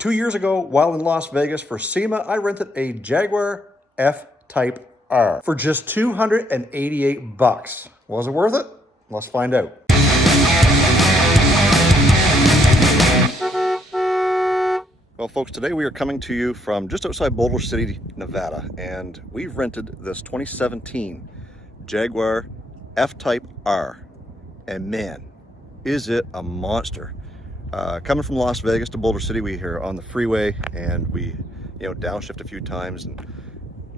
2 years ago, while in Las Vegas for SEMA, I rented a Jaguar F-Type R for just $288. Was it worth it? Let's find out. Well, folks, today we are coming to you from just outside Boulder City, Nevada, and we've rented this 2017 Jaguar F-Type R, and man, is it a monster. Coming from Las Vegas to Boulder City, we are on the freeway, and we, downshift a few times, and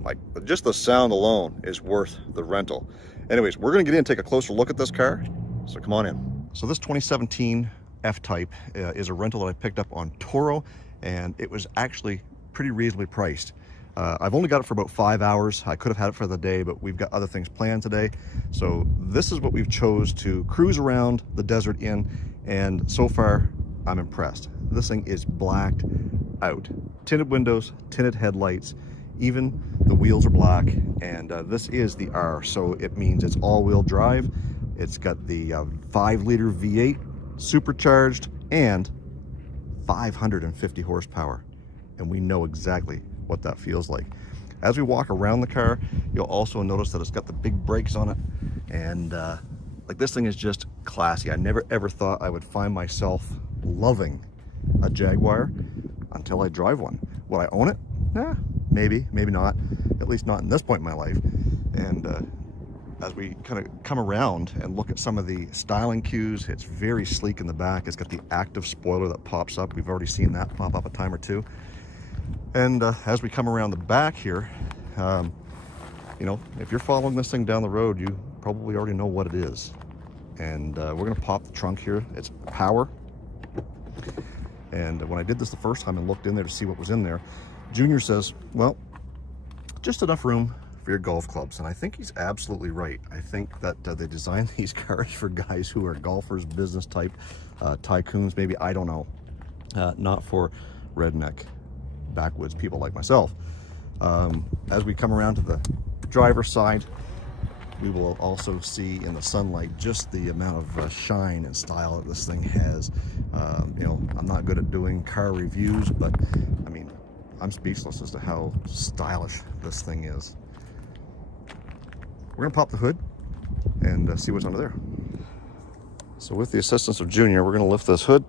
like just the sound alone is worth the rental. Anyways, we're gonna get in and take a closer look at this car, so come on in. So this 2017 F-Type is a rental that I picked up on Toro, and it was actually pretty reasonably priced. I've only got it for about 5 hours. I could have had it for the day, but we've got other things planned today. So this is what we've chose to cruise around the desert in, and so far I'm impressed. This thing is blacked out. Tinted windows, tinted headlights, even the wheels are black, and this is the R, so it means it's all-wheel drive. It's got the 5-liter V8, supercharged, and 550 horsepower, and we know exactly what that feels like. As we walk around the car, you'll also notice that it's got the big brakes on it, and like, this thing is just classy. I never ever thought I would find myself loving a Jaguar until I drive one. Would I own it? Maybe, maybe not, at least not in this point in my life. And as we kind of come around and look at some of the styling cues, it's very sleek in the back. It's got the active spoiler that pops up. We've already seen that pop up a time or two. And as we come around the back here, if you're following this thing down the road, you probably already know what it is. And we're gonna pop the trunk here. It's power. And when I did this the first time and looked in there to see what was in there, Junior says, well, just enough room for your golf clubs. And I think he's absolutely right. I think that they designed these cars for guys who are golfers, business type, tycoons, maybe, I don't know, not for redneck backwoods people like myself. As we come around to the driver's side, we will also see in the sunlight just the amount of shine and style that this thing has. I'm not good at doing car reviews, but I mean, I'm speechless as to how stylish this thing is. We're gonna pop the hood and see what's under there. So with the assistance of Junior, we're gonna lift this hood.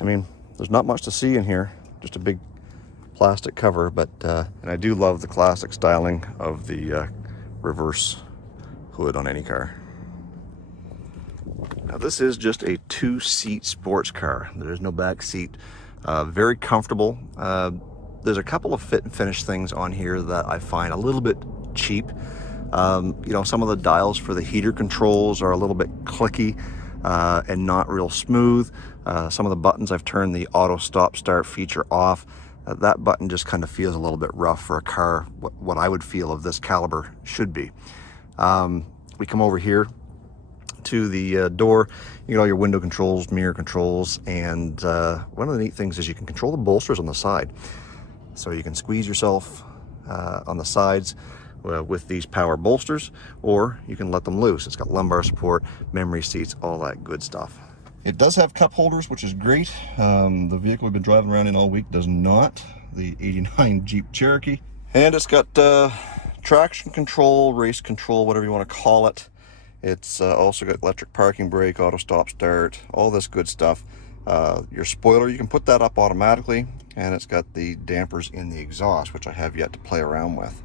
I mean, there's not much to see in here, just a big plastic cover, but and I do love the classic styling of the reverse hood on any car. Now this is just a 2-seat sports car. There's no back seat. Very comfortable. There's a couple of fit and finish things on here that I find a little bit cheap. Some of the dials for the heater controls are a little bit clicky and not real smooth. Some of the buttons, I've turned the auto stop start feature off. That button just kind of feels a little bit rough for a car, what I would feel of this caliber should be. We come over here to the door. You get all your window controls, mirror controls, and one of the neat things is you can control the bolsters on the side. So you can squeeze yourself on the sides with these power bolsters, or you can let them loose. It's got lumbar support, memory seats, all that good stuff. It does have cup holders, which is great. The vehicle we've been driving around in all week does not, the '89 Jeep Cherokee. And it's got traction control, race control, whatever you want to call it. It's also got electric parking brake, auto stop start, all this good stuff. Your spoiler, you can put that up automatically, and it's got the dampers in the exhaust, which I have yet to play around with.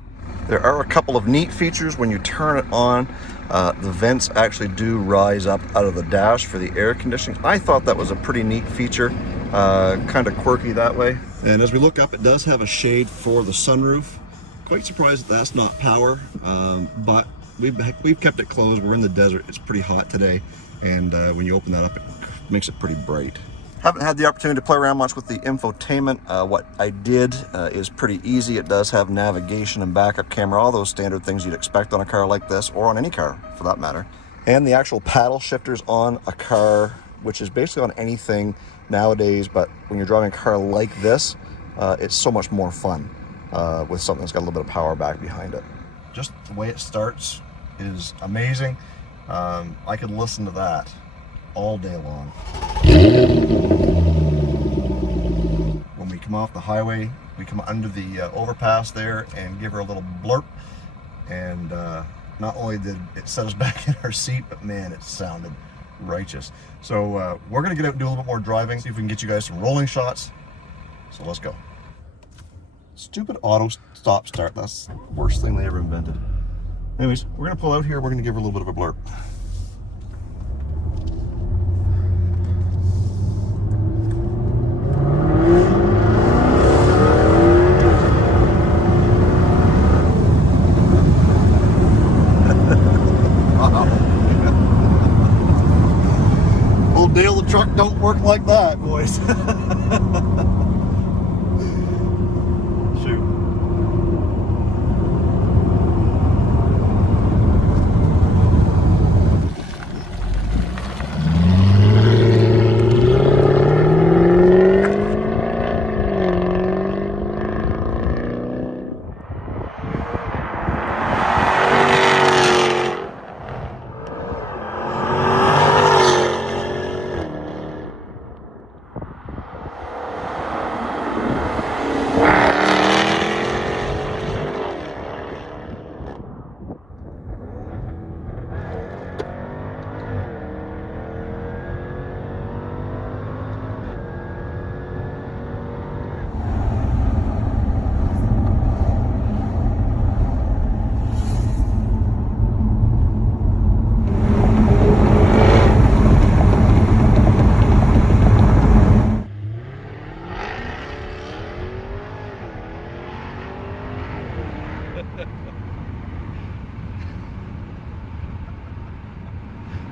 There are a couple of neat features when you turn it on. The vents actually do rise up out of the dash for the air conditioning. I thought that was a pretty neat feature, kind of quirky that way. And as we look up, it does have a shade for the sunroof. Quite surprised that that's not power, but we've kept it closed. We're in the desert. It's pretty hot today, and when you open that up, it makes it pretty bright. Haven't had the opportunity to play around much with the infotainment. What I did is pretty easy. It does have navigation and backup camera, all those standard things you'd expect on a car like this, or on any car for that matter. And the actual paddle shifters on a car, which is basically on anything nowadays, but when you're driving a car like this, it's so much more fun with something that's got a little bit of power back behind it. Just the way it starts is amazing. I could listen to that all day long. When we come off the highway, we come under the overpass there and give her a little blurp. And not only did it set us back in our seat, but man, it sounded righteous. So we're gonna get out and do a little bit more driving, see if we can get you guys some rolling shots. So let's go. Stupid auto stop start, that's the worst thing they ever invented. Anyways, we're gonna pull out here, we're gonna give her a little bit of a blurp. Old Dale, the truck don't work like that, boys. Shoot.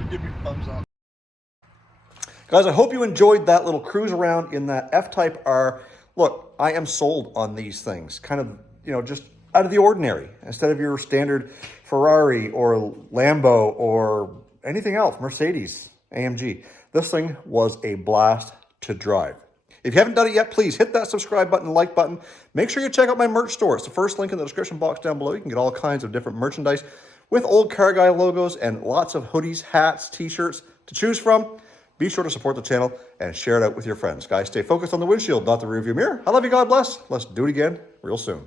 Give me a thumbs up. Guys, I hope you enjoyed that little cruise around in that F-Type R. Look, I am sold on these things. Kind of, you know, just out of the ordinary. Instead of your standard Ferrari or Lambo or anything else, Mercedes, AMG. This thing was a blast to drive. If you haven't done it yet, please hit that subscribe button, like button. Make sure you check out my merch store. It's the first link in the description box down below. You can get all kinds of different merchandise with old Car Guy logos and lots of hoodies, hats, t-shirts to choose from. Be sure to support the channel and share it out with your friends. Guys, stay focused on the windshield, not the rearview mirror. I love you. God bless. Let's do it again real soon.